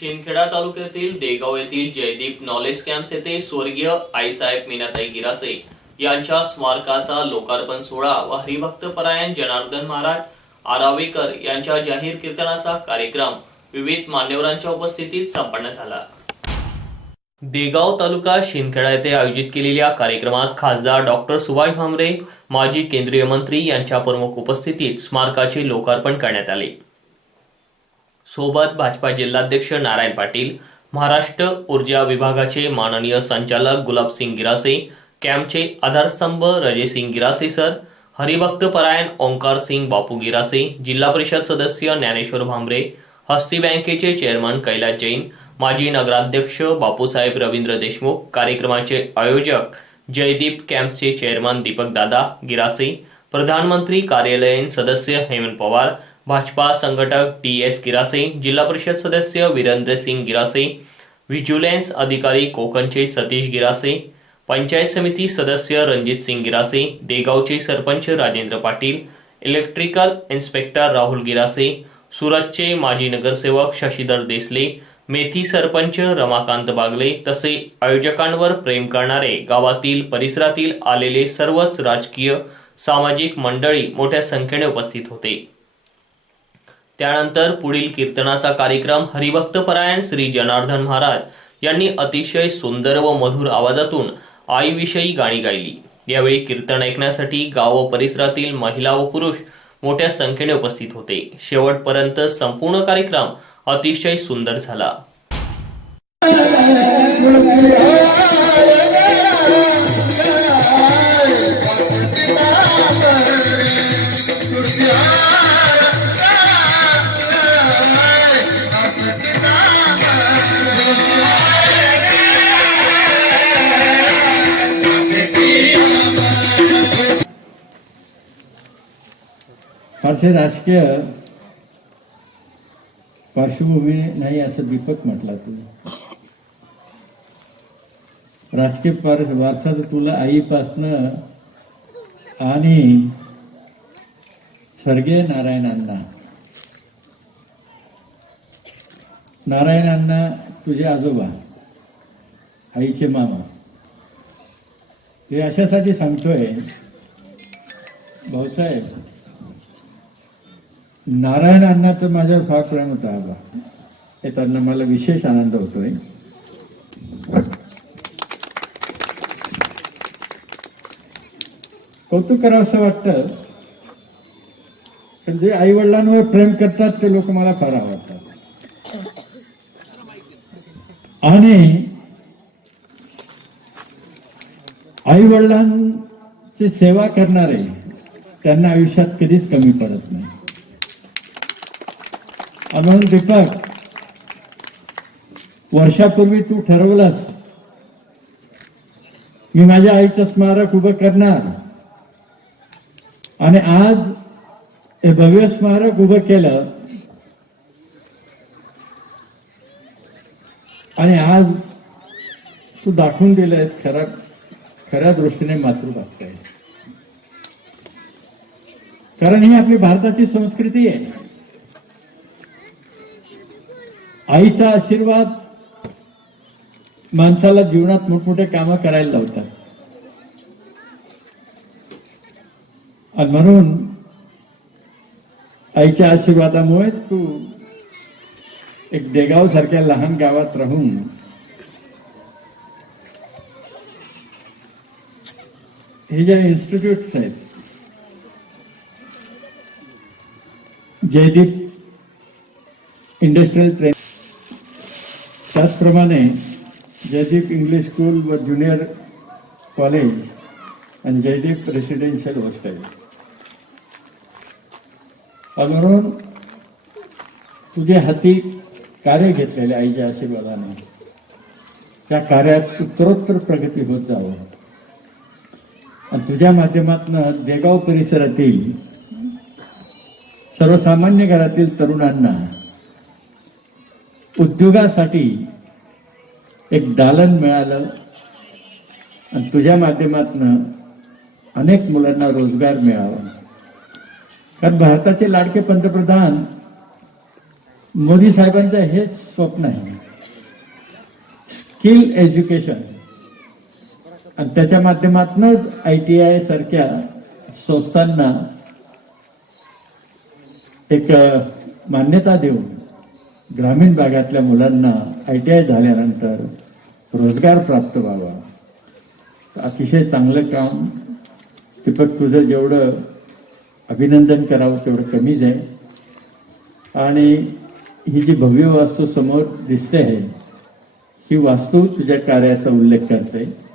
शिंदखेडा तालुक्यातील देगाव येथील Jaydeep knowledge camp येथे स्वर्गीय आईसाहेब मीनाताई गिरासे यांच्या स्मारकाचा लोकार्पण सोहळा व हरिभक्त परायण जनार्दन महाराज आरावेकर यांच्या जाहीर कीर्तनाचा कार्यक्रम विविध मान्यवरांच्या उपस्थितीत संपन्न झाला. देगाव तालुका शिंदखेडा येथे आयोजित केलेल्या कार्यक्रमात खासदार डॉक्टर सुभाष भामरे माजी केंद्रीय मंत्री यांच्या प्रमुख उपस्थितीत स्मारकाचे लोकार्पण करण्यात आले. सोबत भाजपा जिल्हाध्यक्ष नारायण पाटील महाराष्ट्र ऊर्जा विभागाचे माननीय संचालक गुलाबसिंग गिरासे कॅम्पचे आधारस्तंभ रजेसिंग गिरासे सर हरिभक्त परायण ओंकार सिंग बापू गिरासे जिल्हा परिषद सदस्य ज्ञानेश्वर भांबरे हस्ती बँकेचे चेअरमन कैलास जैन माजी नगराध्यक्ष बापूसाहेब रवींद्र देशमुख कार्यक्रमाचे आयोजक जयदीप कॅम्पचे चेअरमन दीपक दादा गिरासे प्रधानमंत्री कार्यालयीन सदस्य हेमंत पवार भाजपा संघटक टी एस गिरासे जिल्हा परिषद सदस्य वीरेंद्र सिंग गिरासे व्हिज्युलन्स अधिकारी कोकणचे सतीश गिरासे पंचायत समिती सदस्य रणजित सिंग गिरासे देगावचे सरपंच राजेंद्र पाटील इलेक्ट्रिकल इन्स्पेक्टर राहुल गिरासे सुरतचे माजी नगरसेवक शशीधर देसले मेथी सरपंच रमाकांत बागले तसे आयोजकांवर प्रेम करणारे गावातील परिसरातील आलेले सर्वच राजकीय सामाजिक मंडळी मोठ्या संख्येने उपस्थित होते. त्यानंतर पुढील कीर्तनाचा कार्यक्रम हरिभक्त परायण श्री जनार्दन महाराज यांनी अतिशय सुंदर व मधुर आवाजातून आईविषयी गाणी गायली. यावेळी कीर्तन ऐकण्यासाठी गाव व परिसरातील महिला व पुरुष मोठ्या संख्येने उपस्थित होते. शेवटपर्यंत संपूर्ण कार्यक्रम अतिशय सुंदर झाला. फारसे राजकीय पार्श्वभूमी नाही असं दीपक म्हटला तू राजकीय पार वारसा तर तुला आईपासनं आणि स्वर्गीय नारायणांना नारायणांना तुझे आजोबा आईचे मामा. हे अशासाठी सांगतोय भाऊसाहेब नारायण अण्णा तर माझ्यावर फार प्रेम होता आबा. हे त्यांना मला विशेष आनंद होतोय. कौतुक करावं असं वाटतं. पण जे आई वडिलांवर प्रेम करतात ते लोक मला फार आवडतात. आणि आई वडिलांची सेवा करणारे त्यांना आयुष्यात कधीच कमी पडत नाही. म्हणून दीपक वर्षापूर्वी तू ठरवलंस मी माझ्या आईचं स्मारक उभं करणार. आणि आज हे भव्य स्मारक उभं केलं. आणि आज तू दाखवून दिलंयस खरा खऱ्या दृष्टीने मातृभाषा आहे. कारण ही आपली भारताची संस्कृती आहे. आईचा आशीर्वाद माणसाला जीवनात मोठमोठे कामं करायला लावतात. आणि म्हणून आईच्या आशीर्वादामुळे तू एक देगाव सारख्या लहान गावात राहून हे ज्या इन्स्टिट्यूट आहेत जयदीप इंडस्ट्रियल ट्रेन त्याचप्रमाणे जयदीप इंग्लिश स्कूल व ज्युनियर कॉलेज आणि जयदीप रेसिडेन्शियल हॉस्टेल. म्हणून तुझे हाती कार्य घेतलेले आईच्या आशीर्वादाने त्या कार्यात उत्तरोत्तर प्रगती होत जावं. आणि तुझ्या माध्यमातनं देगाव परिसरातील सर्वसामान्य घरातील तरुणांना उद्योगासाठी एक दालन मिळालं आणि तुझ्या माध्यमातनं अनेक मुलांना रोजगार मिळावा. कारण भारताचे लाडके पंतप्रधान मोदी साहेबांचं हेच स्वप्न आहे. Skill education. आणि त्याच्या माध्यमातूनच आय टी आय सारख्या संस्थांना एक मान्यता देऊन ग्रामीण भागातल्या मुलांना आय टी आय झाल्यानंतर रोजगार प्राप्त व्हावा. अतिशय चांगलं काम. दीपक तुझं जेवढं अभिनंदन करावं तेवढं कमीच आहे. आणि ही जी भव्य वास्तू समोर दिसते आहे ही वास्तू तुझ्या कार्याचा उल्लेख करते.